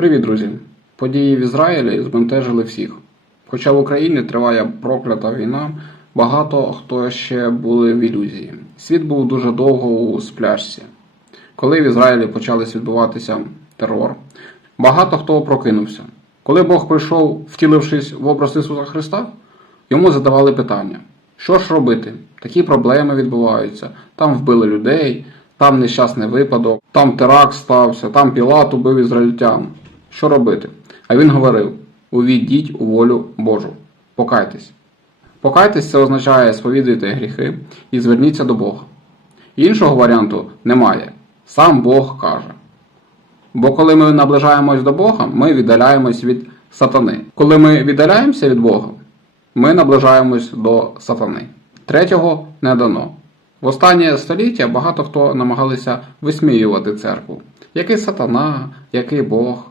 Привіт, друзі! Події в Ізраїлі збентежили всіх. Хоча в Україні триває проклята війна, багато хто ще були в ілюзії. Світ був дуже довго у сплячці. Коли в Ізраїлі почались відбуватися терор, багато хто прокинувся. Коли Бог прийшов, втілившись в образ Ісуса Христа, йому задавали питання: що ж робити? Такі проблеми відбуваються, там вбили людей, там нещасний випадок, там теракт стався, там Пілат убив ізраїльтян. Що робити? А він говорив: увійдіть у волю Божу, покайтесь. Покайтесь це означає сповідуйте гріхи і зверніться до Бога. Іншого варіанту немає. Сам Бог каже. Бо коли ми наближаємось до Бога, ми віддаляємось від сатани. Коли ми віддаляємося від Бога, ми наближаємось до сатани. Третього не дано. В останнє століття багато хто намагалися висміювати церкву. Який сатана, який Бог.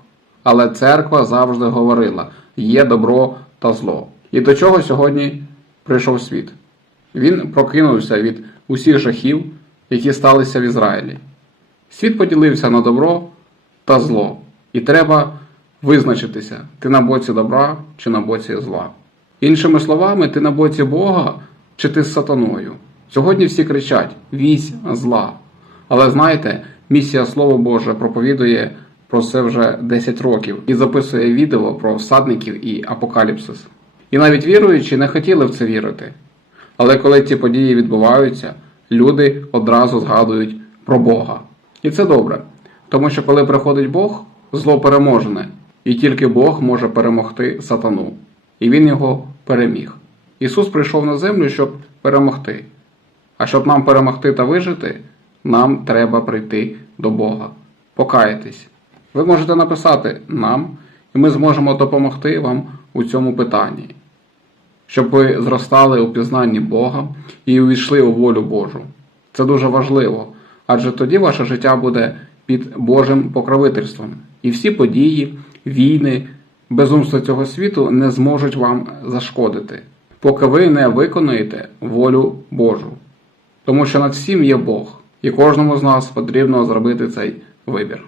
Але церква завжди говорила: є добро та зло. І до чого сьогодні прийшов світ? Він прокинувся від усіх жахів, які сталися в Ізраїлі. Світ поділився на добро та зло, і треба визначитися, ти на боці добра чи на боці зла. Іншими словами, ти на боці Бога чи ти з сатаною. Сьогодні всі кричать вісь зла. Але знаєте, місія Слово Боже проповідує про це вже 10 років і записує відео про всадників і апокаліпсис. І навіть віруючі не хотіли в це вірити. Але коли ці події відбуваються, люди одразу згадують про Бога. І це добре, тому що коли приходить Бог, зло переможене, і тільки Бог може перемогти сатану. І він його переміг. Ісус прийшов на землю, щоб перемогти. А щоб нам перемогти та вижити, нам треба прийти до Бога. Покаятись. Ви можете написати нам, і ми зможемо допомогти вам у цьому питанні, щоб ви зростали у пізнанні Бога і увійшли у волю Божу. Це дуже важливо, адже тоді ваше життя буде під Божим покровительством, і всі події, війни, безумство цього світу не зможуть вам зашкодити, поки ви не виконуєте волю Божу. Тому що над всім є Бог, і кожному з нас потрібно зробити цей вибір.